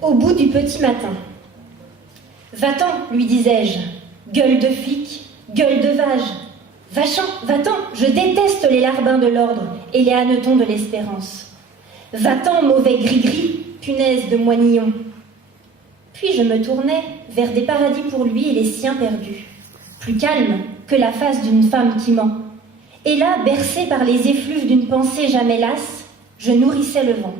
Au bout du petit matin. Va-t'en, lui disais-je, gueule de flic, gueule de vage. Va-t'en, je déteste les larbins de l'ordre et les hannetons de l'espérance. Va-t'en, mauvais gris-gris, punaise de moignillon. Puis je me tournais vers des paradis pour lui et les siens perdus, plus calmes que la face d'une femme qui ment. Et là, bercé par les effluves d'une pensée jamais lasse, je nourrissais le vent.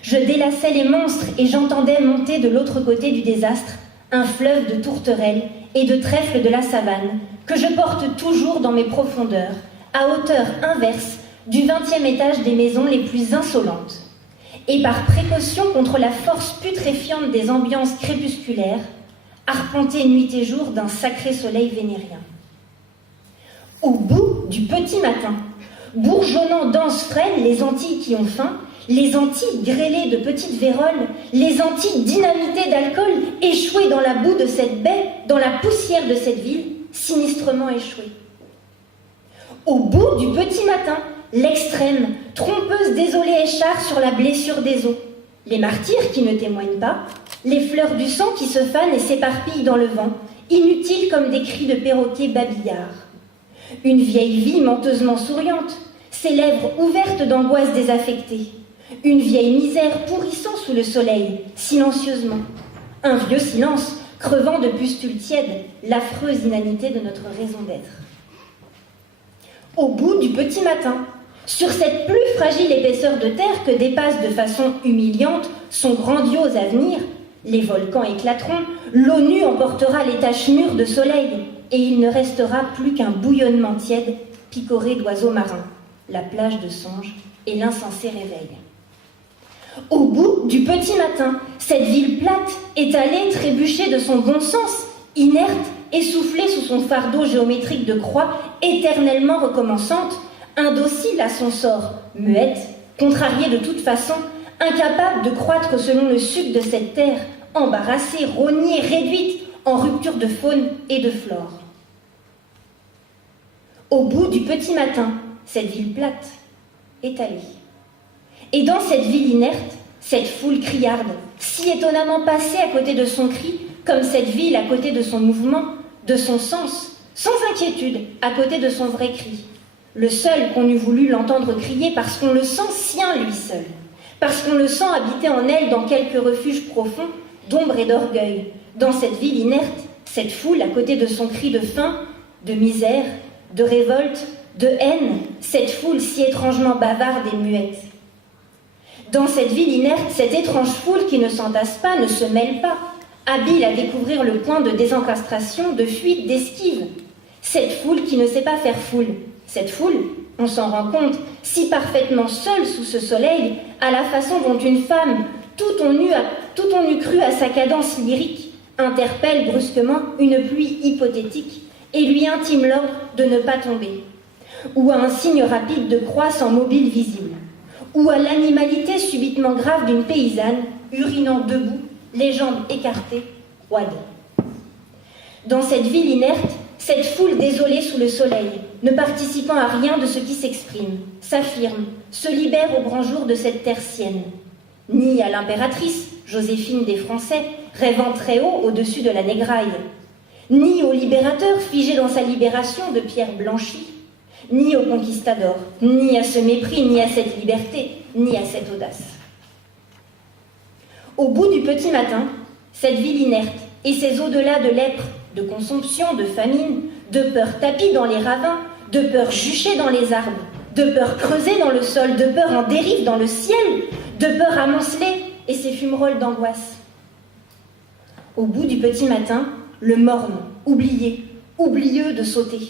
Je délaçais les monstres et j'entendais monter de l'autre côté du désastre un fleuve de tourterelles et de trèfles de la savane que je porte toujours dans mes profondeurs, à hauteur inverse du 20e étage des maisons les plus insolentes. Et par précaution contre la force putréfiante des ambiances crépusculaires, arpenté nuit et jour d'un sacré soleil vénérien. Au bout du petit matin, bourgeonnant danse frêle les Antilles qui ont faim, les Antilles grêlées de petites véroles, les Antilles dynamitées d'alcool, échouées dans la boue de cette baie, dans la poussière de cette ville, sinistrement échouées. Au bout du petit matin, l'extrême, trompeuse désolée écharpe sur la blessure des os, les martyrs qui ne témoignent pas, les fleurs du sang qui se fanent et s'éparpillent dans le vent, inutiles comme des cris de perroquets babillards. Une vieille vie menteusement souriante, ses lèvres ouvertes d'angoisse désaffectée. Une vieille misère pourrissant sous le soleil, silencieusement. Un vieux silence, crevant de pustules tièdes, l'affreuse inanité de notre raison d'être. Au bout du petit matin, sur cette plus fragile épaisseur de terre que dépasse de façon humiliante son grandiose avenir, les volcans éclateront, l'ONU emportera les taches mûres de soleil, et il ne restera plus qu'un bouillonnement tiède, picoré d'oiseaux marins, la plage de songe et l'insensé réveil. Au bout du petit matin, cette ville plate, étalée, trébuchée de son bon sens, inerte, essoufflée sous son fardeau géométrique de croix, éternellement recommençante, indocile à son sort, muette, contrariée de toute façon, incapable de croître selon le suc de cette terre, embarrassée, rognée, réduite, en rupture de faune et de flore. Au bout du petit matin, cette ville plate, étalée. Et dans cette ville inerte, cette foule criarde, si étonnamment passée à côté de son cri, comme cette ville à côté de son mouvement, de son sens, sans inquiétude, à côté de son vrai cri. Le seul qu'on eût voulu l'entendre crier parce qu'on le sent sien lui seul, parce qu'on le sent habiter en elle dans quelque refuge profond d'ombre et d'orgueil, dans cette ville inerte, cette foule à côté de son cri de faim, de misère, de révolte, de haine, cette foule si étrangement bavarde et muette. Dans cette ville inerte, cette étrange foule qui ne s'entasse pas, ne se mêle pas, habile à découvrir le point de désencastration, de fuite, d'esquive. Cette foule qui ne sait pas faire foule. Cette foule, on s'en rend compte, si parfaitement seule sous ce soleil, à la façon dont une femme, tout on eût cru à sa cadence lyrique, interpelle brusquement une pluie hypothétique et lui intime l'ordre de ne pas tomber, ou à un signe rapide de croix sans mobile visible, ou à l'animalité subitement grave d'une paysanne, urinant debout, les jambes écartées, roide. Dans cette ville inerte, cette foule désolée sous le soleil, ne participant à rien de ce qui s'exprime, s'affirme, se libère au grand jour de cette terre sienne, ni à l'impératrice, Joséphine des Français, rêvant très haut au-dessus de la négraille, ni au libérateur figé dans sa libération de pierre blanchie, ni au conquistador, ni à ce mépris, ni à cette liberté, ni à cette audace. Au bout du petit matin, cette ville inerte et ses au-delà de lèpre, de consomption, de famine, de peur tapie dans les ravins, de peur juchée dans les arbres, de peur creusée dans le sol, de peur en dérive dans le ciel, de peur amoncelée et ses fumerolles d'angoisse. Au bout du petit matin, le morne, oublié, oublieux de sauter.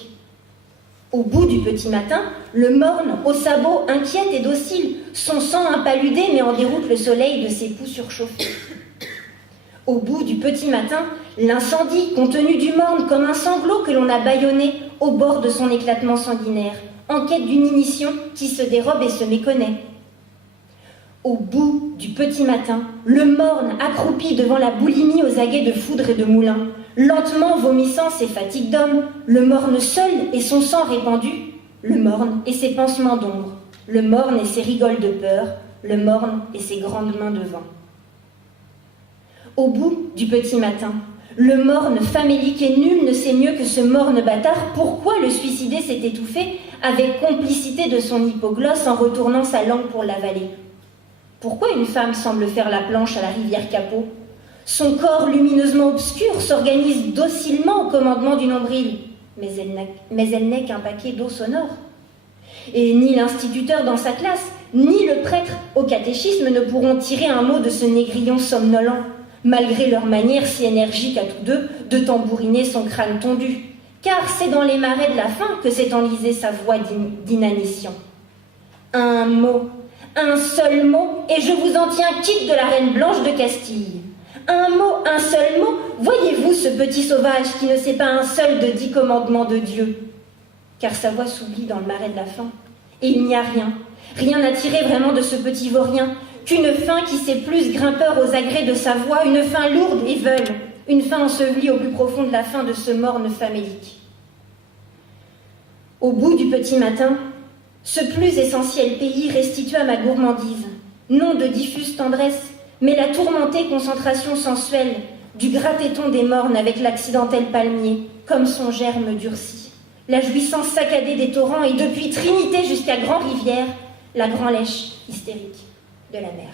Au bout du petit matin, le morne, aux sabots inquiète et docile, son sang impaludé met en déroute le soleil de ses poux surchauffés. Au bout du petit matin, l'incendie contenu du morne comme un sanglot que l'on a bâillonné au bord de son éclatement sanguinaire, en quête d'une ignition qui se dérobe et se méconnaît. Au bout du petit matin, le morne accroupi devant la boulimie aux aguets de foudre et de moulin, lentement vomissant ses fatigues d'homme, le morne seul et son sang répandu, le morne et ses pansements d'ombre, le morne et ses rigoles de peur, le morne et ses grandes mains de vent. Au bout du petit matin, le morne famélique et nul ne sait mieux que ce morne bâtard pourquoi le suicidé s'est étouffé avec complicité de son hypoglosse en retournant sa langue pour l'avaler. Pourquoi une femme semble faire la planche à la rivière Capot? Son corps lumineusement obscur s'organise docilement au commandement du nombril, mais elle n'est qu'un paquet d'eau sonore. Et ni l'instituteur dans sa classe, ni le prêtre au catéchisme ne pourront tirer un mot de ce négrillon somnolent, malgré leur manière si énergique à tous deux de tambouriner son crâne tondu, car c'est dans les marais de la faim que s'est enlisée sa voix d'inanition. Un mot, un seul mot, et je vous en tiens quitte de la reine Blanche de Castille. Un mot, un seul mot, voyez-vous ce petit sauvage qui ne sait pas un seul de 10 commandements de Dieu? Car sa voix s'oublie dans le marais de la faim, et il n'y a rien à tirer vraiment de ce petit vaurien, qu'une faim qui sait plus grimpeur aux agrès de sa voix, une faim lourde et veule, une faim ensevelie au plus profond de la faim de ce morne famélique. Au bout du petit matin, ce plus essentiel pays restitue à ma gourmandise, non de diffuse tendresse, mais la tourmentée concentration sensuelle du gras téton des mornes avec l'accidentel palmier, comme son germe durci, la jouissance saccadée des torrents et depuis Trinité jusqu'à Grand-Rivière, la grand lèche hystérique de la mer.